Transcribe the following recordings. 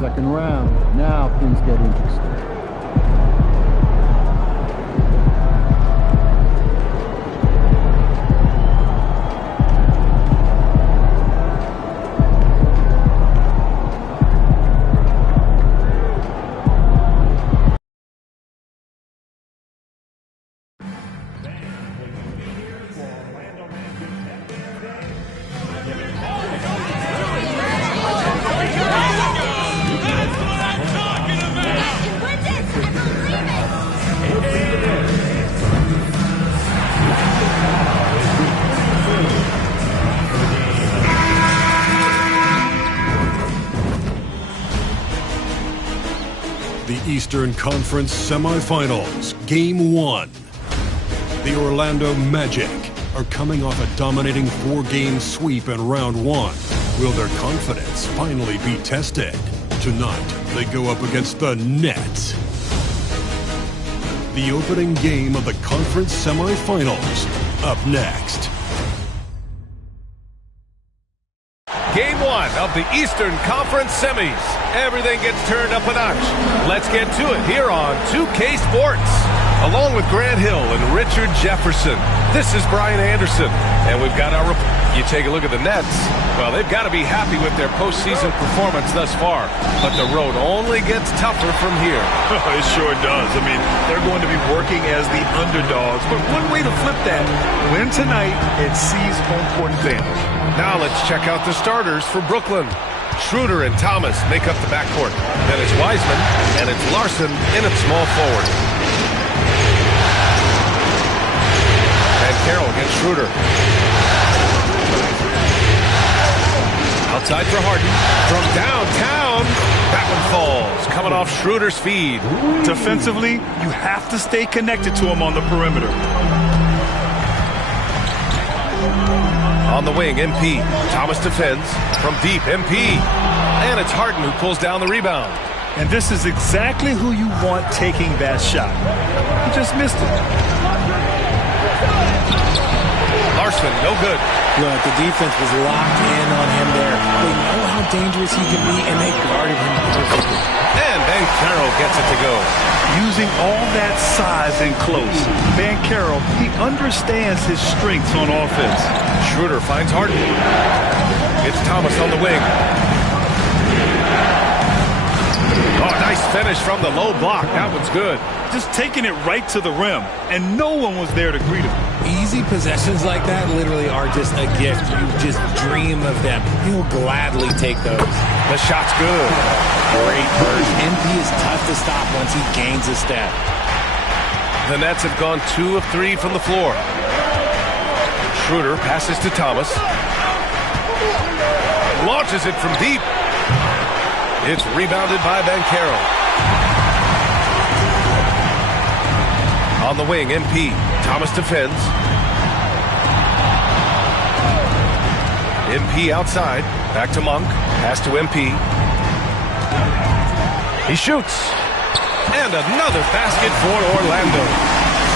Second round. Now things get interesting. Eastern Conference Semifinals, Game 1. The Orlando Magic are coming off a dominating 4-game sweep in Round 1. Will their confidence finally be tested? Tonight, they go up against the Nets. The opening game of the conference semifinals, up next. Game 1 of the Eastern Conference Semis. Everything gets turned up a notch. Let's get to it here on 2K Sports. Along with Grant Hill and Richard Jefferson, this is Brian Anderson. And we've got our report. You take a look at the Nets. Well, they've got to be happy with their postseason performance thus far. But the road only gets tougher from here. It sure does. I mean, they're going to be working as the underdogs. But one way to flip that, win tonight and seize home court advantage. Now let's check out the starters for Brooklyn. Schroeder and Thomas make up the backcourt. Then it's Wiseman, and it's Larson in at small forward. And Carroll against Schroeder. Outside for Harden. From downtown, that one falls. Coming off Schroeder's feed. Defensively, you have to stay connected to him on the perimeter. On the wing, MP. Thomas defends. From deep, MP. And it's Harden who pulls down the rebound. And this is exactly who you want taking that shot. He just missed it. Larson, no good. Look, the defense was locked in on him there. They know how dangerous he can be, and they guarded him perfectly. And Banchero gets it to go. Using all that size and close, Banchero, he understands his strengths on offense. Schroeder finds Harden. It's Thomas on the wing. Oh, nice finish from the low block. That one's good. Just taking it right to the rim, and no one was there to greet him. Easy possessions like that literally are just a gift. You just dream of them. He'll gladly take those. The shot's good. Great burst. MP is tough to stop once he gains a step. The Nets have gone 2 of 3 from the floor. Schroeder passes to Thomas. Launches it from deep. It's rebounded by Banchero. On the wing, MP. Thomas defends. MP outside. Back to Monk. Pass to MP. He shoots. And another basket for Orlando.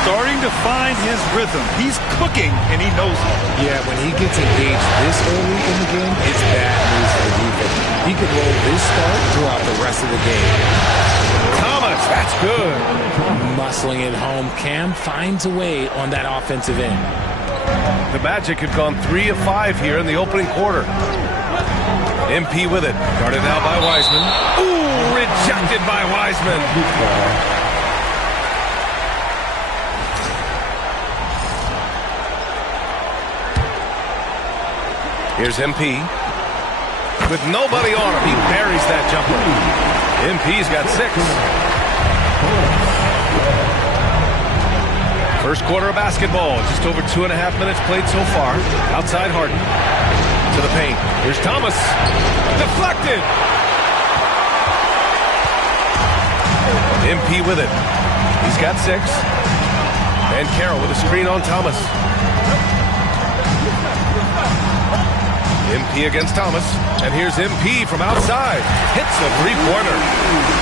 Starting to find his rhythm. He's cooking, and he knows it. Yeah, when he gets engaged this early in the game, it's bad news for the defense. He could roll this start throughout the rest of the game. Thomas, that's good. Muscling it home. Cam finds a way on that offensive end. The Magic have gone 3 of 5 here in the opening quarter. MP with it. Guarded now by Wiseman. Ooh, rejected by Wiseman. Here's MP. With nobody on him, he buries that jumper. MP's got 6. First quarter of basketball. Just over 2.5 minutes played so far. Outside Harden. To the paint. Here's Thomas. Deflected. MP with it. He's got 6. And Carroll with a screen on Thomas. MP against Thomas. And here's MP from outside. Hits a three-pointer.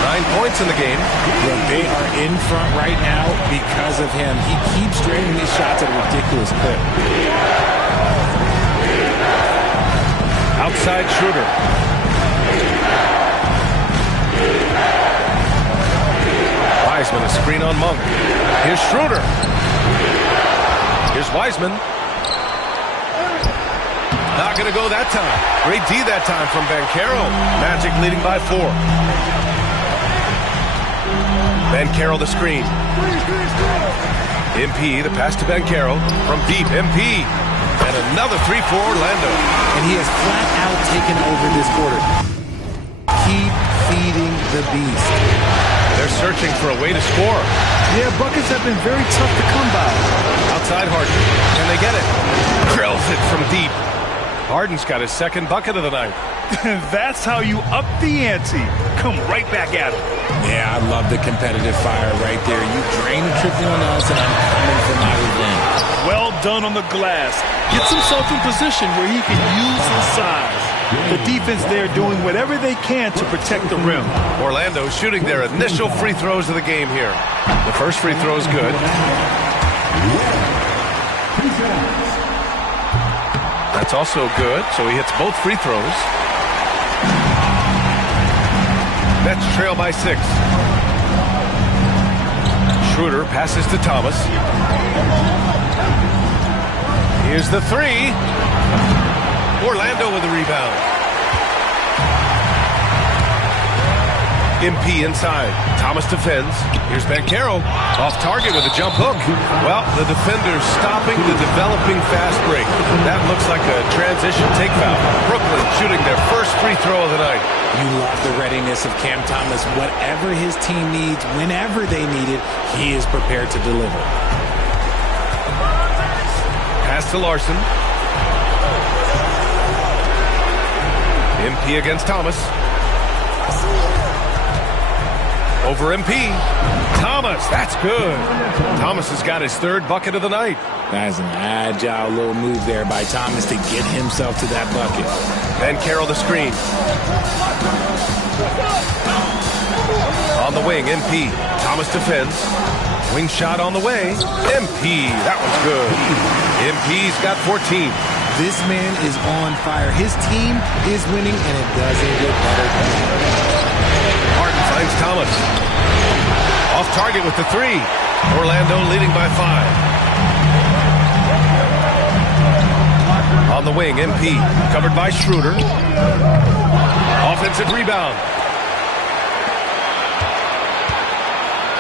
9 points in the game. Look, they are in front right now because of him. He keeps draining these shots at a ridiculous clip. Outside Schroeder. screen on Monk. Here's Schroeder. Here's Wiseman. Not going to go that time. Great D that time from Banchero. Magic leading by 4. Banchero the screen. MP, the pass to Banchero. From deep, MP. And another 3 for Orlando. And he has flat out taken over this quarter. Keep feeding the beast. They're searching for a way to score. Yeah, buckets have been very tough to come by. Outside Harden. Can they get it? Drills it from deep. Harden's got his second bucket of the night. That's how you up the ante. Come right back at him. Yeah, I love the competitive fire right there. You drain a triple on us, and I'm coming for my revenge. Well done on the glass. Gets himself in position where he can use his size. The defense there doing whatever they can to protect the rim. Orlando shooting their initial free throws of the game here. The first free throw is good. That's also good, so he hits both free throws. Nets trail by 6. Schroeder passes to Thomas. Here's the 3. Orlando with the rebound. MP inside. Thomas defends. Here's Banchero. Off target with a jump hook. Well, the defender's stopping the developing fast break. That looks like a transition take foul. Brooklyn shooting their first free throw of the night. You love the readiness of Cam Thomas. Whatever his team needs, whenever they need it, he is prepared to deliver. Pass to Larson. MP against Thomas. Over MP. Thomas, that's good. Thomas has got his third bucket of the night. That's an agile little move there by Thomas to get himself to that bucket. Banchero the screen. On the wing, MP. Thomas defends. Wing shot on the way. MP, that one's good. MP's got 14. This man is on fire. His team is winning, and it doesn't get better than that. Harden finds Thomas. Off target with the 3. Orlando leading by 5. On the wing, MP. Covered by Schroeder. Offensive rebound.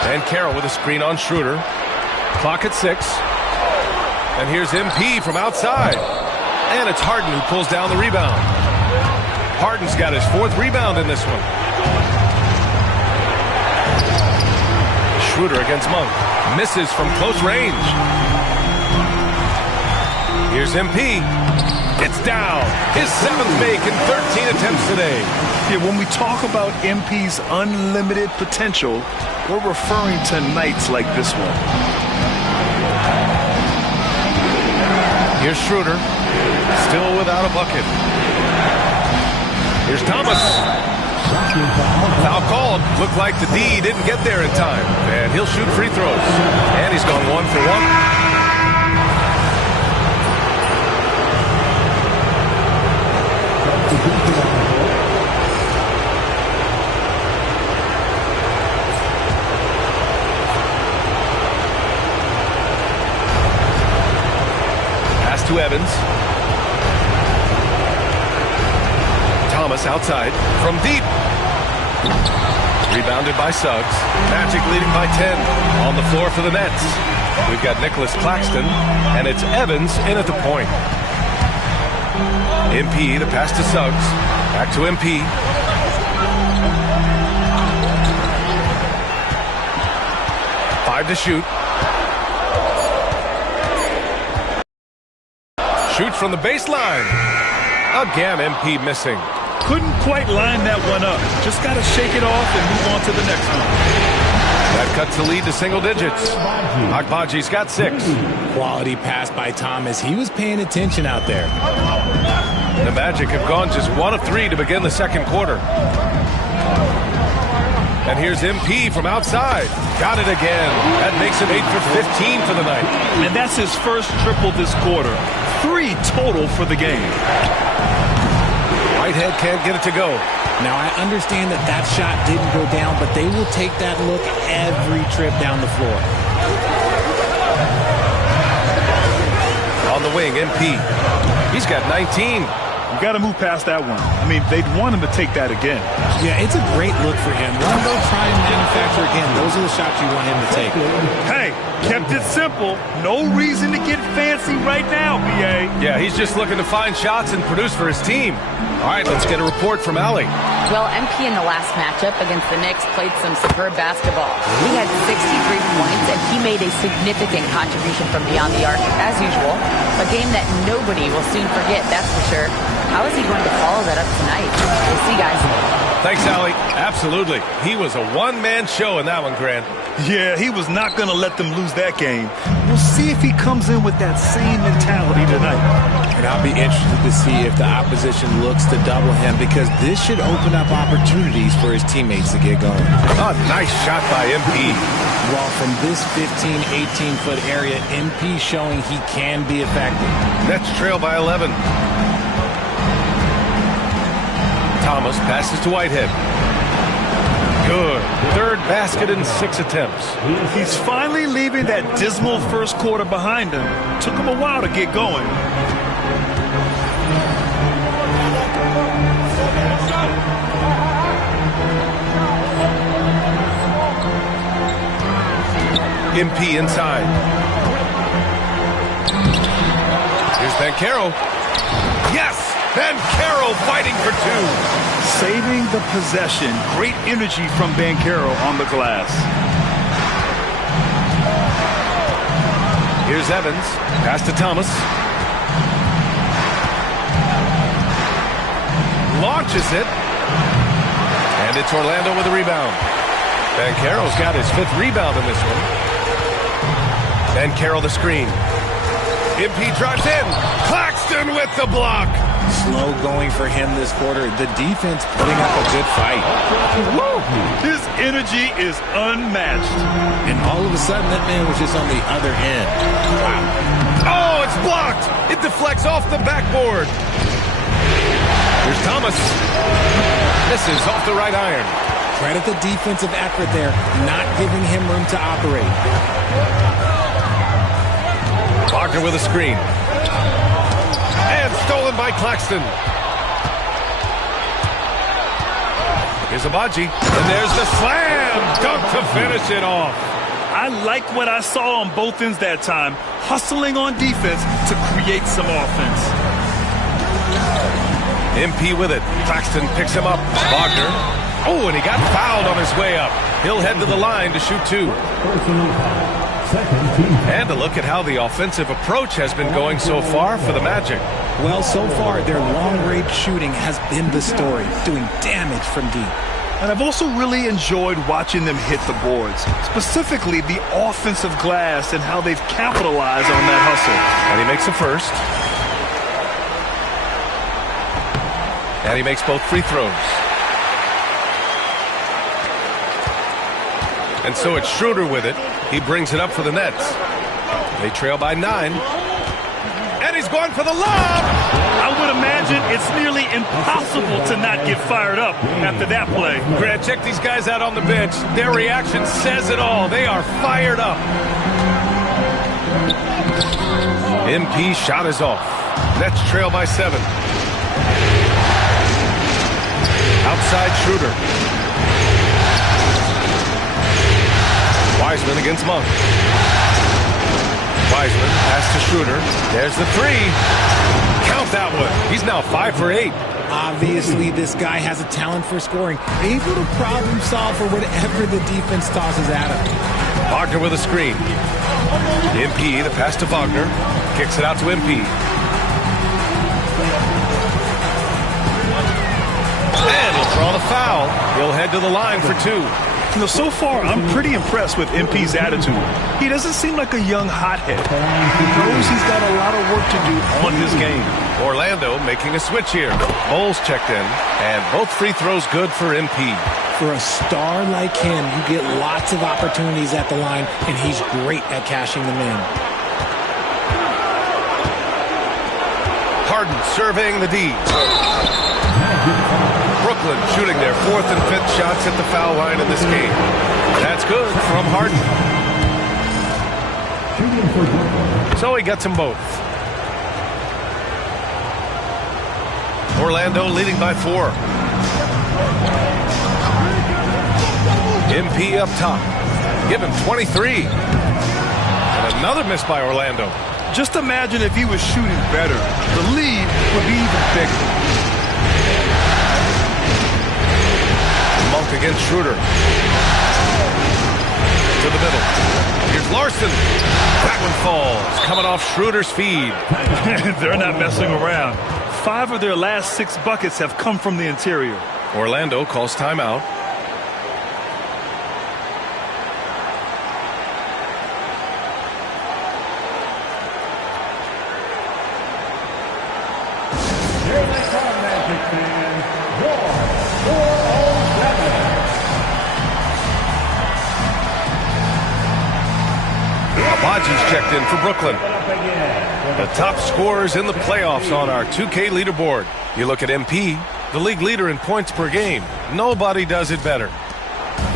Banchero with a screen on Schroeder. Clock at 6. And here's MP from outside. And it's Harden who pulls down the rebound. Harden's got his 4th rebound in this one. Schroeder against Monk. Misses from close range. Here's MP. It's down. His 7th make in 13 attempts today. Yeah, when we talk about MP's unlimited potential, we're referring to nights like this one. Here's Schroeder. Still without a bucket. Here's Thomas. Foul called. Looked like the D didn't get there in time. And he'll shoot free throws. And he's gone 1 for 1. Pass to Evans. Thomas outside from deep. Rebounded by Suggs. Magic leading by 10. On the floor for the Nets. We've got Nicholas Claxton, and it's Evans in at the point. MP, the pass to Suggs. Back to MP. Five to shoot. Shoots from the baseline. Again, MP missing. Couldn't quite line that one up. Just got to shake it off and move on to the next one. That cuts the lead to single digits. Agbaji's got 6. Quality pass by Thomas. He was paying attention out there. The Magic have gone just 1 of 3 to begin the second quarter. And here's MP from outside. Got it again. That makes it 8 for 15 for the night. And that's his first triple this quarter. 3 total for the game. Whitehead can't get it to go. Now, I understand that that shot didn't go down, but they will take that look every trip down the floor. On the wing, MP. He's got 19. You got to move past that one. I mean, they'd want him to take that again. Yeah, it's a great look for him. Let him go try and manufacture again. Those are the shots you want him to take. Hey, kept it simple. No reason to get fancy right now, BA. Yeah, he's just looking to find shots and produce for his team. All right, let's get a report from Allie. Well, MP in the last matchup against the Knicks played some superb basketball. He had 63 points, and he made a significant contribution from beyond the arc, as usual. A game that nobody will soon forget, that's for sure. How is he going to follow that up tonight? We'll see, guys. Thanks, Allie. Absolutely. He was a one-man show in that one, Grant. Yeah, he was not going to let them lose that game. We'll see if he comes in with that same mentality tonight. And I'll be interested to see if the opposition looks to double him, because this should open up opportunities for his teammates to get going. Oh, nice shot by MP. Well, from this 15, 18-foot area, MP showing he can be effective. Nets trail by 11. Thomas passes to Whitehead. Good. Third basket in 6 attempts. He's finally leaving that dismal first quarter behind him. Took him a while to get going. MP inside. Here's Banchero. Yes! Banchero fighting for 2. Saving the possession. Great energy from Banchero on the glass. Here's Evans. Pass to Thomas. Launches it. And it's Orlando with a rebound. Banchero's got his 5th rebound in this one. Banchero the screen. MP drives in. Claxton with the block. Slow going for him this quarter. The defense putting up a good fight. Woo! His energy is unmatched. And all of a sudden, that man was just on the other end. Wow. Oh, it's blocked. It deflects off the backboard. Here's Thomas. Misses off the right iron. Credit the defensive effort there, not giving him room to operate. Wagner with a screen. And stolen by Claxton. Here's Abaji. And there's the slam dunk to finish it off. I like what I saw on both ends that time. Hustling on defense to create some offense. MP with it. Claxton picks him up. Wagner. Oh, and he got fouled on his way up. He'll head to the line to shoot 2. And a look at how the offensive approach has been going so far for the Magic. Well, so far, their long-range shooting has been the story, doing damage from deep. And I've also really enjoyed watching them hit the boards, specifically the offensive glass and how they've capitalized on that hustle. And he makes the first. And he makes both free throws. And so it's Schroeder with it. He brings it up for the Nets. They trail by 9. And he's going for the lob! I would imagine it's nearly impossible to not get fired up after that play. Grant, check these guys out on the bench. Their reaction says it all. They are fired up. MP shot is off. Nets trail by 7. Outside Schroeder. Wiseman against Monk. Wiseman pass to Schroeder. There's the 3. Count that one. He's now 5 for 8. Obviously, this guy has a talent for scoring, able to problem solve for whatever the defense tosses at him. Wagner with a screen. MP, the pass to Wagner. Kicks it out to MP. And he'll draw the foul. He'll head to the line for 2. You know, so far, I'm pretty impressed with MP's attitude. He doesn't seem like a young hothead. He knows he's got a lot of work to do on his game. Orlando making a switch here. Bowles checked in, and both free throws good for MP. For a star like him, you get lots of opportunities at the line, and he's great at cashing them in. Harden surveying the D. Brook Brooklyn shooting their 4th and 5th shots at the foul line in this game. That's good from Harden. So he gets them both. Orlando leading by 4. MP up top. Give him 23. And another miss by Orlando. Just imagine if he was shooting better. The lead would be even bigger. Monk against Schroeder. To the middle. Here's Larson. That one falls. Coming off Schroeder's feed. They're not messing around. 5 of their last 6 buckets have come from the interior. Orlando calls timeout. Baji's checked in for Brooklyn. The top scorers in the playoffs on our 2K leaderboard. You look at MP, the league leader in points per game. Nobody does it better.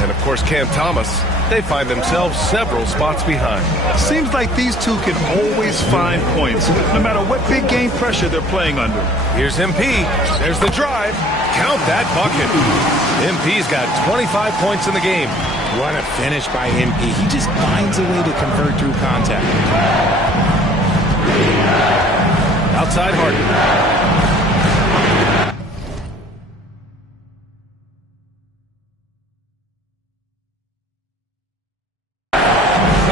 And of course Cam Thomas. They find themselves several spots behind. Seems like these two can always find points, no matter what big game pressure they're playing under. Here's MP. There's the drive. Count that bucket. MP's got 25 points in the game. What a finish by MP. He just finds a way to convert through contact. Outside Harden.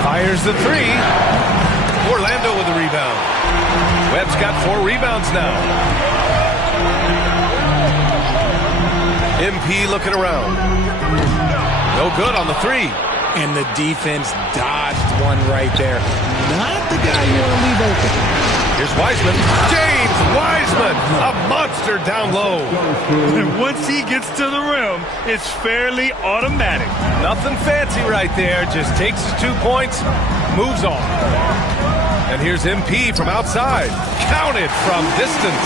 Fires the 3. Orlando with the rebound. Webb's got 4 rebounds now. MP looking around. No good on the 3. And the defense dodged one right there. Not the guy you want to leave open. Here's Wiseman. James Wiseman, a monster down low. And once he gets to the rim, it's fairly automatic. Nothing fancy right there. Just takes his 2 points, moves on. And here's MP from outside. Counted from distance.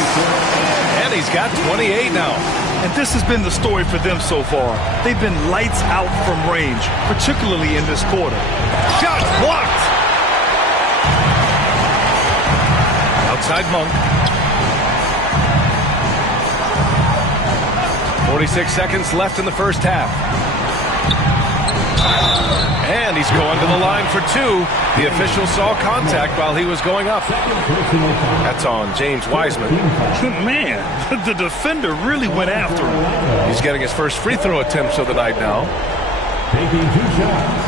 And he's got 28 now. And this has been the story for them so far. They've been lights out from range, particularly in this quarter. Shots blocked. Outside Monk. 46 seconds left in the first half. And he's going to the line for 2. The official saw contact while he was going up. That's on James Wiseman. Man, the defender really went after him. He's getting his first free throw attempts of the night now. Taking 2 shots.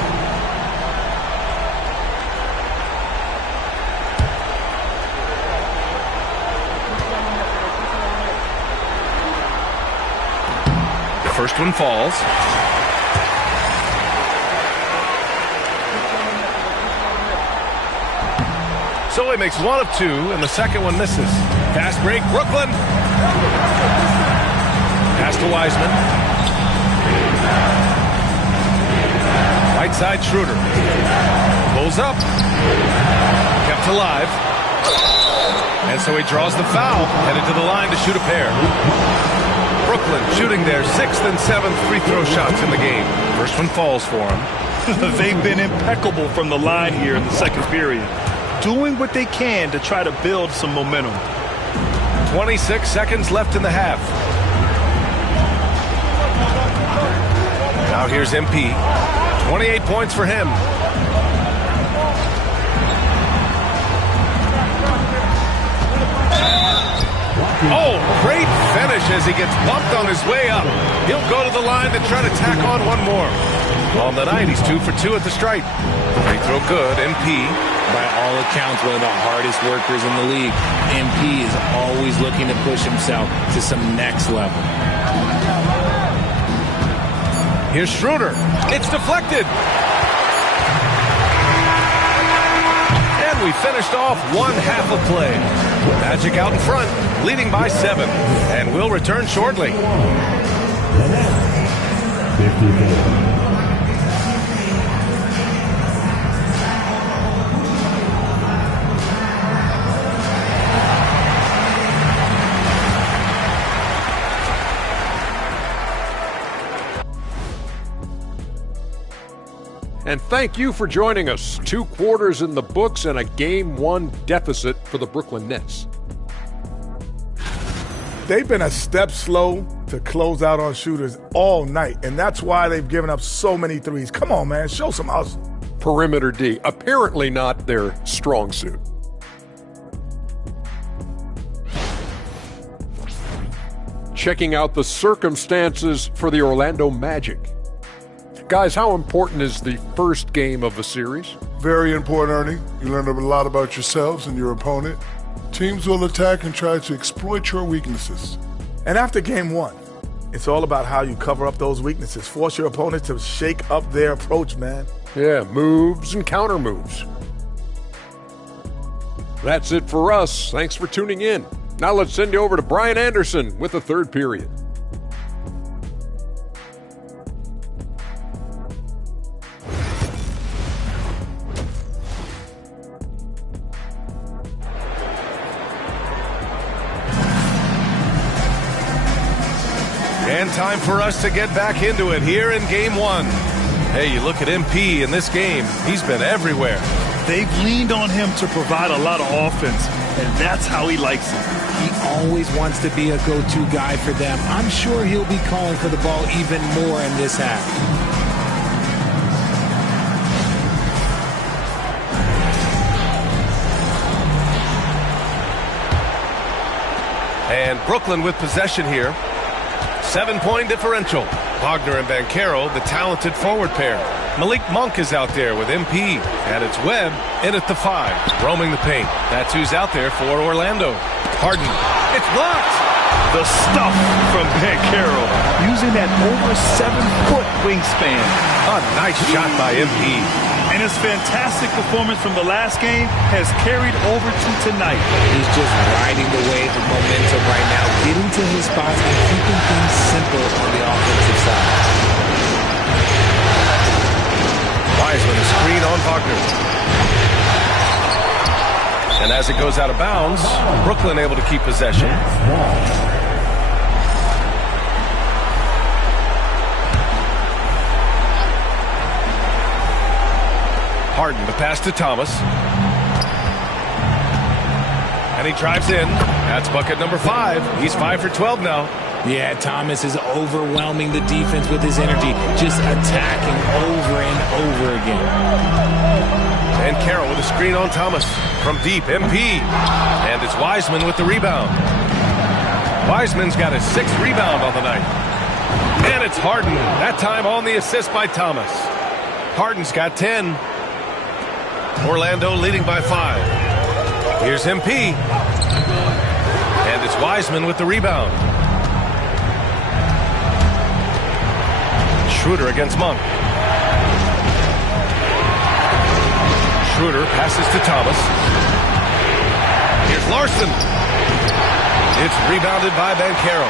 The first one falls. So he makes 1 of 2, and the second one misses. Fast break, Brooklyn. Pass to Wiseman. Right side, Schroeder. Pulls up. Kept alive. And so he draws the foul, headed to the line to shoot a pair. Brooklyn shooting their 6th and 7th free throw shots in the game. First one falls for him. They've been impeccable from the line here in the second period, doing what they can to try to build some momentum. 26 seconds left in the half. Now here's MP. 28 points for him. Oh, great finish as he gets bumped on his way up. He'll go to the line to try to tack on one more. On the night, he's 2 for 2 at the stripe. Free throw good, MP. By all accounts, one of the hardest workers in the league. MP is always looking to push himself to some next level. Here's Schroeder. It's deflected. And we finished off 1 half of play. Magic out in front, leading by 7. And we'll return shortly. 54. And thank you for joining us. 2 quarters in the books and a Game 1 deficit for the Brooklyn Nets. They've been a step slow to close out on shooters all night, and that's why they've given up so many threes. Come on, man, show some hustle. Perimeter D, apparently not their strong suit. Checking out the circumstances for the Orlando Magic. Guys, how important is the first game of a series? Very important, Ernie. You learn a lot about yourselves and your opponent. Teams will attack and try to exploit your weaknesses. And after game 1, it's all about how you cover up those weaknesses. Force your opponent to shake up their approach, man. Yeah, moves and counter moves. That's it for us. Thanks for tuning in. Now let's send you over to Brian Anderson with the third period. And time for us to get back into it here in Game 1. Hey, you look at MP in this game, he's been everywhere. They've leaned on him to provide a lot of offense, and that's how he likes it. He always wants to be a go-to guy for them. I'm sure he'll be calling for the ball even more in this half. And Brooklyn with possession here. 7-point differential. Wagner and Banchero, the talented forward pair. Malik Monk is out there with MP. And it's Webb in at the 5, roaming the paint. That's who's out there for Orlando. Harden. It's blocked. The stuff from Banchero, using that over 7-foot wingspan. A nice shot by MP. And his fantastic performance from the last game has carried over to tonight. He's just riding the wave of momentum right now, getting to his spots and keeping things simple on the offensive side. Wiseman, a screen on Wagner. And as it goes out of bounds, Brooklyn able to keep possession. Harden, the pass to Thomas. And he drives in. That's bucket number 5. He's 5 for 12 now. Yeah, Thomas is overwhelming the defense with his energy, just attacking over and over again. And Carroll with a screen on Thomas. From deep, MP. And it's Wiseman with the rebound. Wiseman's got his 6th rebound on the night. And it's Harden. That time on the assist by Thomas. Harden's got 10. Orlando leading by 5. Here's MP. And it's Wiseman with the rebound. Schroeder against Monk. Schroeder passes to Thomas. Here's Larson. It's rebounded by Banchero.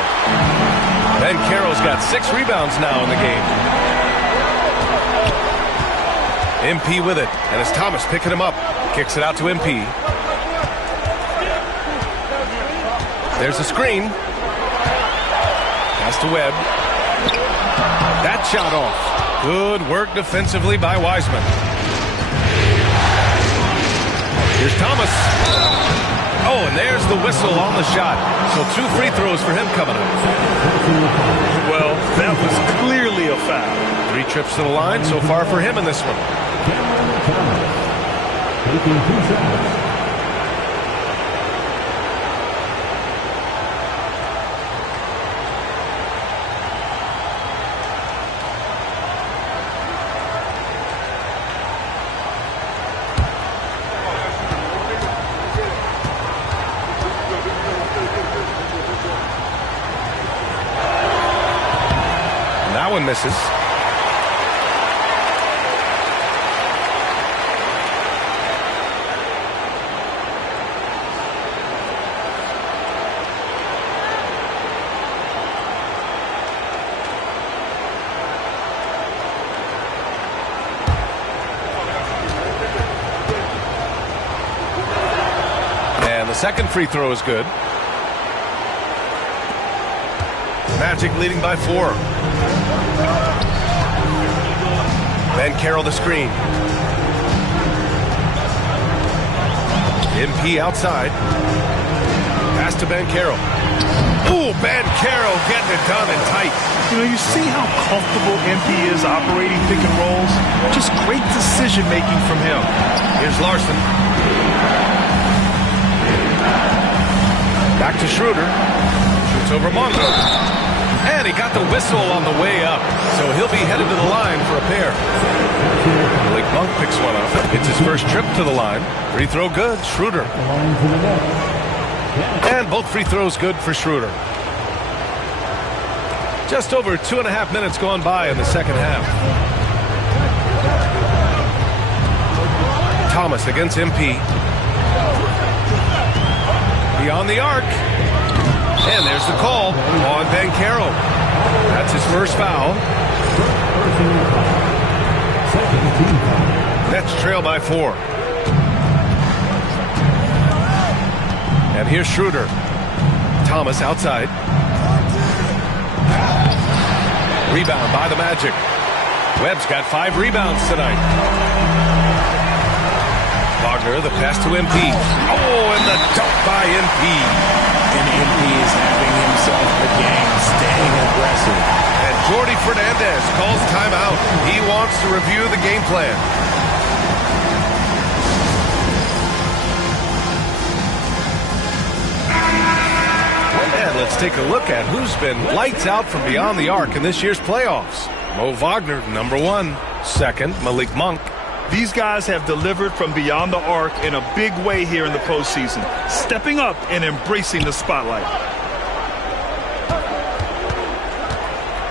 Banchero's got 6 rebounds now in the game. MP with it, and it's Thomas picking him up. Kicks it out to MP. There's a screen. Pass to Webb. That shot off. Good work defensively by Wiseman. Here's Thomas. Oh, and there's the whistle on the shot. So 2 free throws for him coming up. Well, that was clearly a foul. 3 trips to the line so far for him in this one. Taking 2 shots. That one misses. The second free throw is good. Magic leading by 4. Banchero the screen. MP outside. Pass to Banchero. Ooh, Banchero getting it done and tight. You know, you see how comfortable MP is operating pick and rolls. Just great decision-making from him. Here's Larson. Back to Schroeder. Shoots over Mongo. And he got the whistle on the way up. So he'll be headed to the line for a pair. Malik Monk picks one up. It's his first trip to the line. Free throw good. Schroeder. And both free throws good for Schroeder. Just over 2.5 minutes gone by in the second half. Thomas against MP. Beyond the arc. And there's the call on Banchero. That's his first foul. Nets trail by 4. And here's Schroeder. Thomas outside. Rebound by the Magic. Webb's got 5 rebounds tonight. Wagner, the pass to MP. Oh, and the dunk by MP. And MP is having himself a game, staying aggressive. And Jordi Fernandez calls timeout. He wants to review the game plan. And let's take a look at who's been lights out from beyond the arc in this year's playoffs. Mo Wagner, number 1. Second, Malik Monk. These guys have delivered from beyond the arc in a big way here in the postseason, stepping up and embracing the spotlight.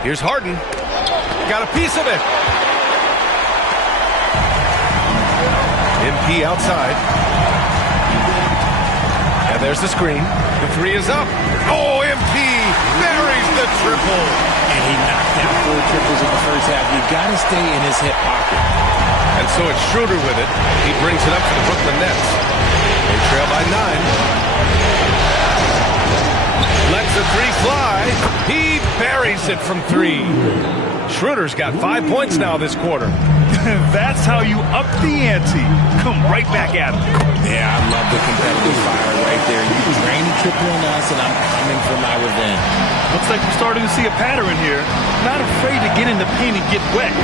Here's Harden. Got a piece of it. MP outside. And there's the screen. The 3 is up. Oh, MP buries the triple. And he knocked down 4 triples in the first half. You've got to stay in his hip pocket. And so it's Schroeder with it. He brings it up to the Brooklyn Nets. They trail by 9. Lets the 3 fly. He buries it from 3. Schroeder's got 5 points now this quarter. That's how you up the ante. Come right back at him. Yeah, I love the competitive fire right there. You drain the triple on us, and I'm coming for my revenge. Looks like we're starting to see a pattern here. Not afraid to get in the paint and get wet.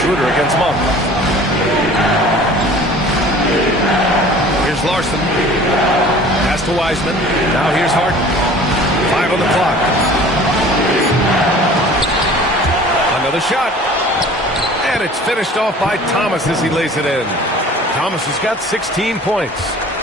Schroeder against Monk. Here's Larson. Pass to Wiseman. Now here's Harden. 5 on the clock. Another shot. And it's finished off by Thomas as he lays it in. Thomas has got 16 points.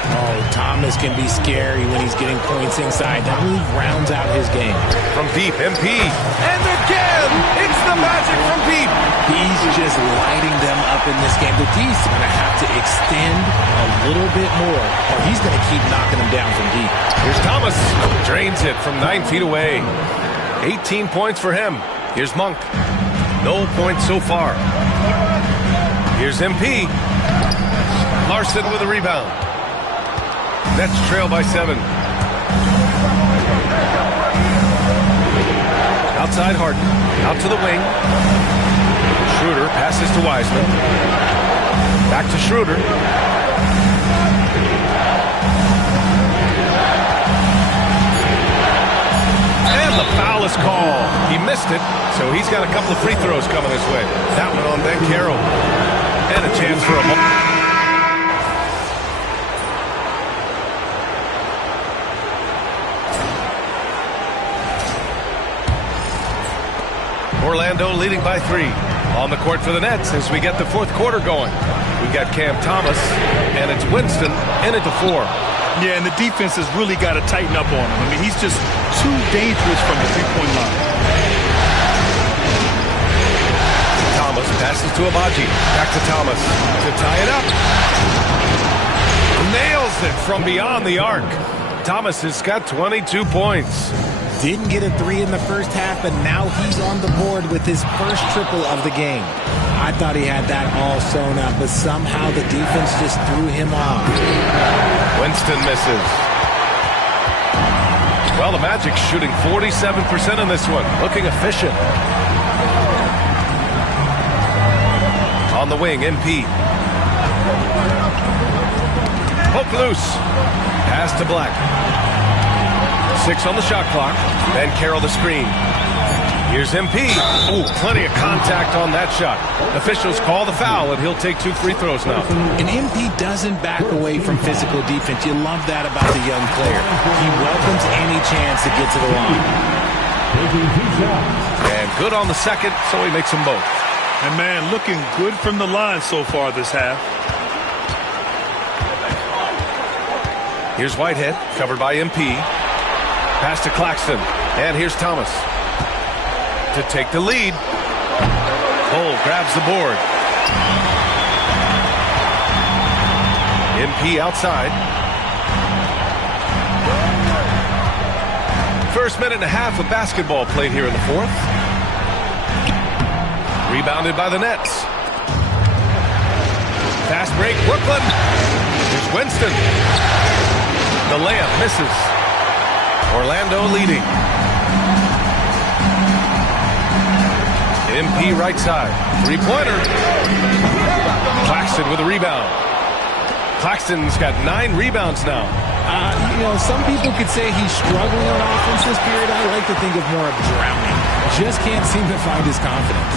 Oh, Thomas can be scary when he's getting points inside. That really rounds out his game. From deep, MP. And again, it's the Magic from deep. He's just lighting them up in this game. The D's going to have to extend a little bit more, or he's going to keep knocking them down from deep. Here's Thomas. Drains it from 9 feet away. 18 points for him. Here's Monk. No points so far. Here's MP. Larson with a rebound. Nets trail by 7. Outside Harden. Out to the wing. Schroeder passes to Wiseman. Back to Schroeder. And the foul is called. He missed it, so he's got a couple of free throws coming his way. That one on Banchero. And a chance for a moment. Orlando leading by 3. On the court for the Nets as we get the fourth quarter going. We got Cam Thomas, and it's Winston in at the 4. Yeah, and the defense has really got to tighten up on him. I mean, he's just too dangerous from the three-point line. Thomas passes to Abaji. Back to Thomas to tie it up. Nails it from beyond the arc. Thomas has got 22 points. Didn't get a 3 in the first half, and now he's on the board with his first triple of the game. I thought he had that all sewn up, but somehow the defense just threw him off. Winston misses. Well, the Magic shooting 47% in this one, looking efficient. On the wing, MP. Poke loose. Pass to Black. 6 on the shot clock. Banchero the screen. Here's MP. Ooh, plenty of contact on that shot. Officials call the foul, and he'll take 2 free throws now. And MP doesn't back away from physical defense. You love that about the young player. He welcomes any chance to get to the line. And good on the second, so he makes them both. And, man, looking good from the line so far this half. Here's Whitehead, covered by MP. Pass to Claxton. And here's Thomas to take the lead. Cole grabs the board. MP outside. First minute and a half of basketball played here in the fourth. Rebounded by the Nets. Fast break, Brooklyn. Here's Winston. The layup misses. Orlando leading. MP right side. Three-pointer. Claxton with a rebound. Claxton's got 9 rebounds now. Some people could say he's struggling on offense this period. I like to think of more of drowning. Just can't seem to find his confidence.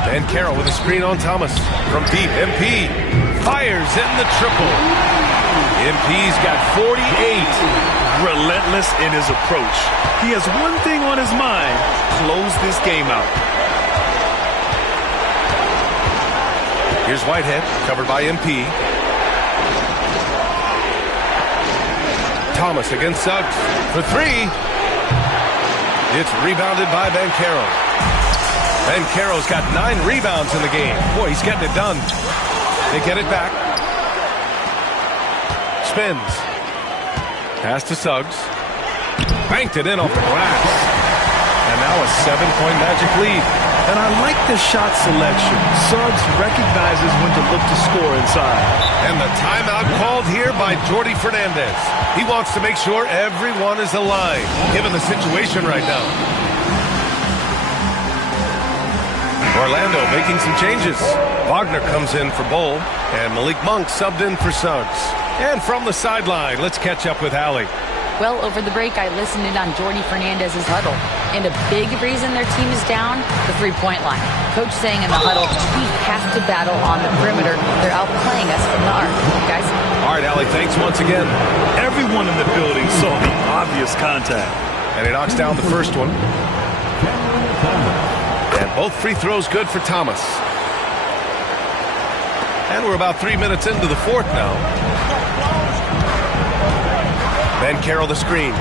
Banchero with a screen on Thomas. From deep, MP fires in the triple. MP's got 48. Relentless in his approach. He has one thing on his mind: close this game out. Here's Whitehead, covered by MP. Thomas against Suggs for 3. It's rebounded by Banchero. Banchero's got 9 rebounds in the game. Boy, he's getting it done. They get it back. Spins. Pass to Suggs. Banked it in off the glass. And now a 7-point Magic lead. And I like the shot selection. Suggs recognizes when to look to score inside. And the timeout called here by Jordi Fernandez. He wants to make sure everyone is aligned, given the situation right now. Orlando making some changes. Wagner comes in for Bull, and Malik Monk subbed in for Suggs. And from the sideline, let's catch up with Allie. Well, over the break, I listened in on Jordi Fernandez's huddle. And a big reason their team is down, the three-point line. Coach saying in the huddle, we have to battle on the perimeter. They're outplaying us from the arc. Guys? All right, Allie, thanks once again. Everyone in the building saw the obvious contact. And he knocks down the first one. And both free throws good for Thomas. And we're about 3 minutes into the fourth now. Banchero the screen.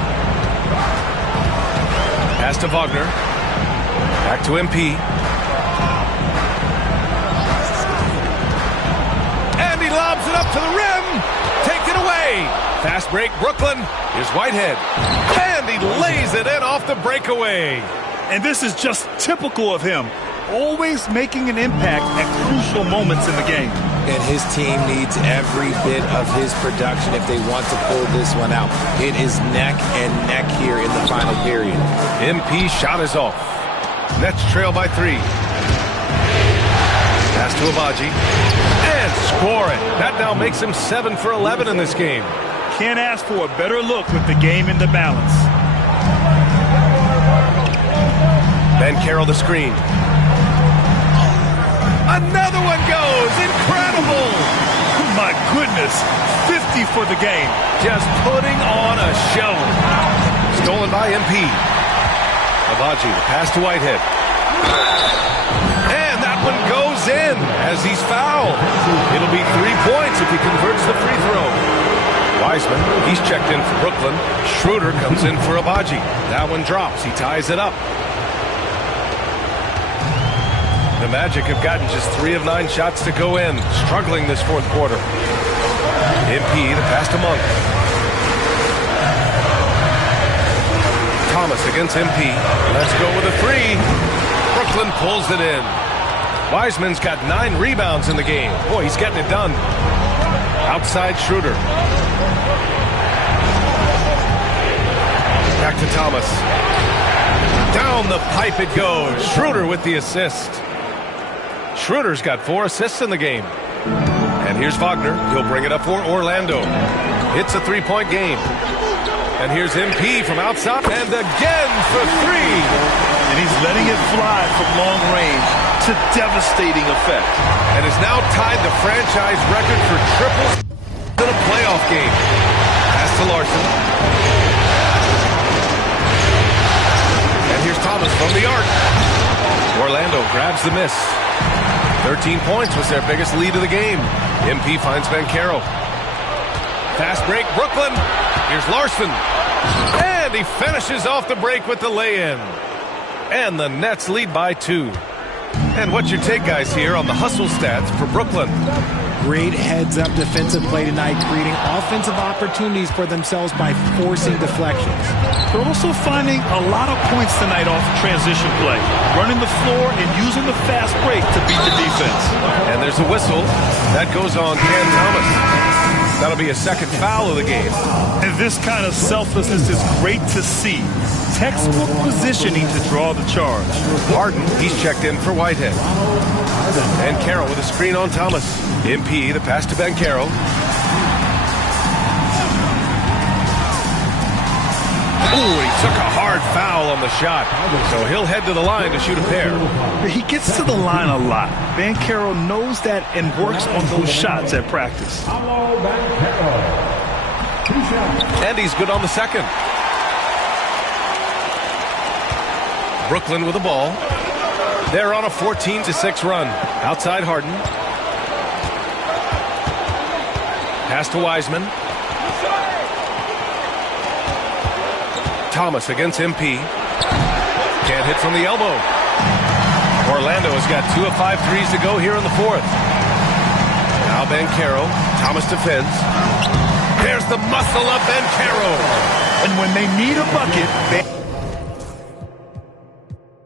Pass to Wagner. Back to MP. And he lobs it up to the rim. Take it away. Fast break, Brooklyn. Here's Whitehead. And he lays it in off the breakaway. And this is just typical of him. Always making an impact at crucial moments in the game. And his team needs every bit of his production if they want to pull this one out. It is neck and neck here in the final period. MP shot is off. Nets trail by 3. Pass to Abaji. And score it. That now makes him 7 for 11 in this game. Can't ask for a better look with the game in the balance. Banchero the screen. Another one goes. Incredible. My goodness. 50 for the game. Just putting on a show. Stolen by MP. Abaji, the pass to Whitehead. And that one goes in as he's fouled. It'll be 3 points if he converts the free throw. Wiseman, he's checked in for Brooklyn. Schroeder comes in for Abaji. That one drops. He ties it up. The Magic have gotten just 3 of 9 shots to go in, struggling this fourth quarter. MP, the pass to Monk. Thomas against MP. Let's go with a 3. Brooklyn pulls it in. Wiseman's got 9 rebounds in the game. Boy, he's getting it done. Outside Schroeder. Back to Thomas. Down the pipe it goes. Schroeder with the assist. Schroeder's got 4 assists in the game. And here's Wagner. He'll bring it up for Orlando. It's a 3-point game. And here's MP from outside. And again for 3. And he's letting it fly from long range to devastating effect. And has now tied the franchise record for triples in a playoff game. Pass to Larson. And here's Thomas from the arc. Orlando grabs the miss. 13 points was their biggest lead of the game. MP finds Banchero. Fast break, Brooklyn. Here's Larson. And he finishes off the break with the lay-in. And the Nets lead by 2. And what's your take, guys, here on the hustle stats for Brooklyn? Great heads-up defensive play tonight, creating offensive opportunities for themselves by forcing deflections. They're also finding a lot of points tonight off transition play, running the floor and using the fast break to beat the defense. And there's a whistle. That goes on Cam Thomas. That'll be a second foul of the game. And this kind of selflessness is great to see. Textbook positioning to draw the charge. Harden, he's checked in for Whitehead. And Banchero with a screen on Thomas. MP, the pass to Banchero. Ooh, he took a hard foul on the shot. So he'll head to the line to shoot a pair. He gets to the line a lot. Banchero knows that and works on those shots at practice. And he's good on the second. Brooklyn with the ball. They're on a 14-6 run. Outside Harden. Pass to Wiseman. Thomas against MP. Can't hit from the elbow. Orlando has got 2 of 5 threes to go here in the 4th. Now Banchero. Thomas defends. There's the muscle of Banchero. And when they need a bucket,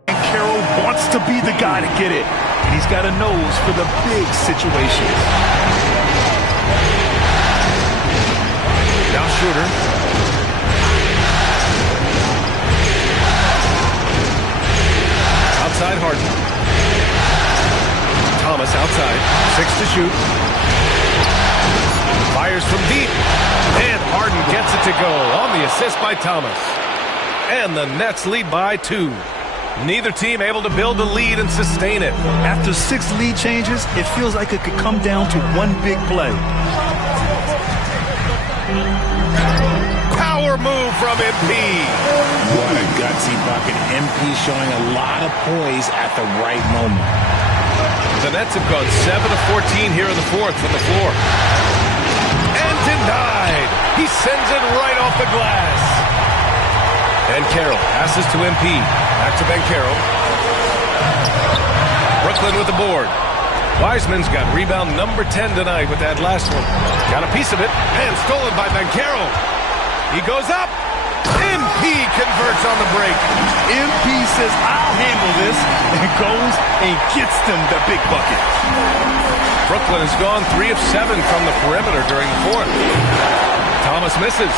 Banchero wants to be the guy to get it. And he's got a nose for the big situations. Now Schroeder. Outside Harden. Thomas outside. 6 to shoot. Fires from deep. And Harden gets it to go on the assist by Thomas. And the Nets lead by 2. Neither team able to build a lead and sustain it. After 6 lead changes, it feels like it could come down to one big play. Power move from MP. What a gutsy bucket. MP showing a lot of poise at the right moment. The Nets have gone 7 of 14 here in the 4th from the floor. And denied. He sends it right off the glass. Banchero passes to MP. Back to Banchero. Brooklyn with the board. Wiseman's got rebound number 10 tonight with that last one. Got a piece of it. And stolen by Banchero. He goes up. MP converts on the break. MP says, I'll handle this, and goes and gets them the big bucket. Brooklyn has gone 3 of 7 from the perimeter during the 4th. Thomas misses.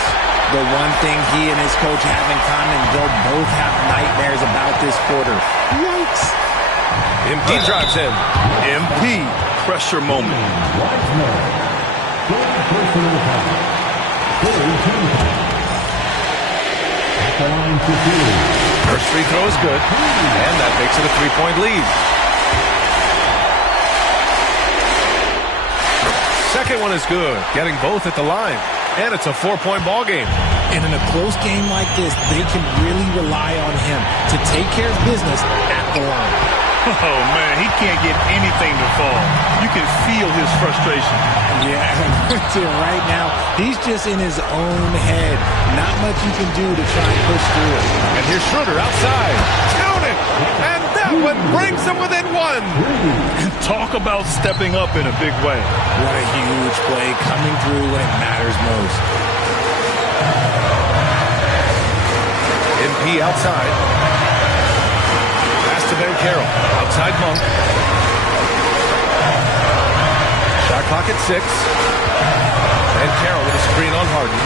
The one thing he and his coach have in common, they'll both have nightmares about this quarter. Yikes. MP drives in. MP, pressure moment. First free throw is good, and that makes it a 3-point lead. Second one is good, getting both at the line, and it's a 4-point ball game. And in a close game like this, they can really rely on him to take care of business at the line. Oh, man, he can't get anything to fall. You can feel his frustration. Yeah, right now, he's just in his own head. Not much you can do to try and push through it. And here's Schroeder outside. Count it! And that one brings them within 1. Talk about stepping up in a big way. What a huge play coming through when it matters most. MP outside. Pass to Banchero. Outside Monk. Shot clock at 6. Banchero with a screen on Harden.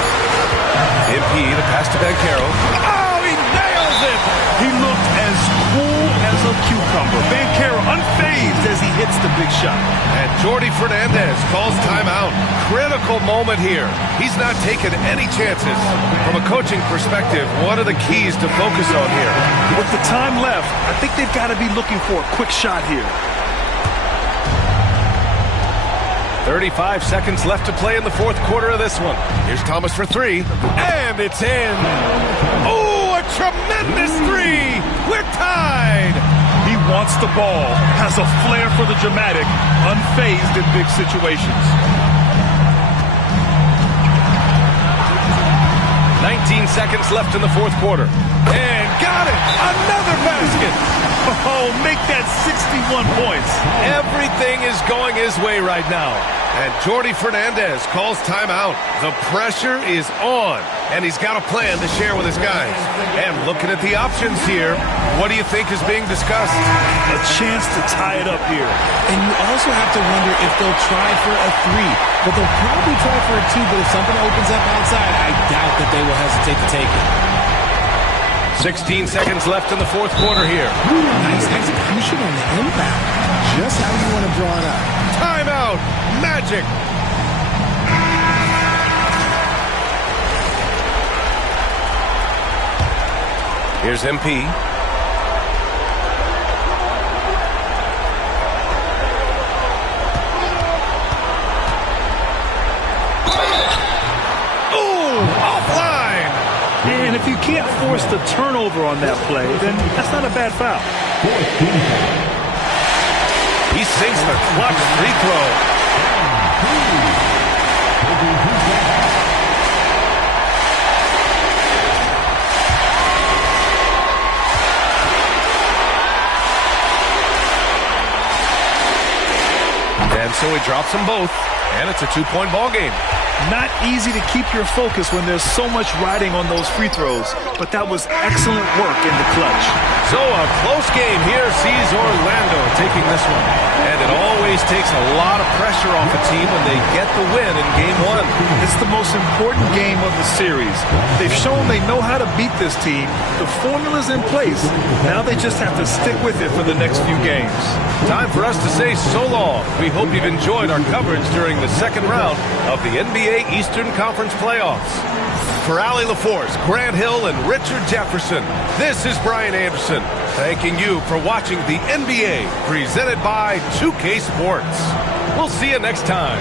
MP, the pass to Banchero. Oh, he nails it! He looked as cool as a cucumber. Banchero unfazed as he hits the big shot. And Jordi Fernandez calls timeout. Critical moment here. He's not taking any chances. From a coaching perspective, what are the keys to focus on here? With the time left, I think they've got to be looking for a quick shot here. 35 seconds left to play in the fourth quarter of this one. Here's Thomas for three, and it's in. Oh, a tremendous three. We're tied. He wants the ball, has a flair for the dramatic, unfazed in big situations. 19 seconds left in the fourth quarter. And got it! Another basket! Oh, make that 61 points. Everything is going his way right now. And Jordi Fernandez calls timeout. The pressure is on, and he's got a plan to share with his guys. And looking at the options here, what do you think is being discussed? A chance to tie it up here. And you also have to wonder if they'll try for a three. But they'll probably try for a two, but if something opens up outside, I doubt that they will hesitate to take it. 16 seconds left in the fourth quarter here. Nice execution on the inbound. Just how you want to draw it up. Timeout, Magic. Here's MP. And if you can't force the turnover on that play, then that's not a bad foul. He sinks the clutch free throw. And so he drops them both, and it's a two-point ball game. Not easy to keep your focus when there's so much riding on those free throws, but that was excellent work in the clutch. So a close game here sees Orlando taking this one. And it always takes a lot of pressure off a team when they get the win in game one. It's the most important game of the series. They've shown they know how to beat this team. The formula's in place. Now they just have to stick with it for the next few games. Time for us to say so long. We hope you've enjoyed our coverage during the second round of the NBA Eastern Conference Playoffs. For Allie LaForce, Grant Hill, and Richard Jefferson, this is Brian Anderson, thanking you for watching the NBA presented by 2K Sports. We'll see you next time.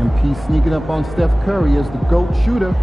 MP sneaking up on Steph Curry as the GOAT shooter.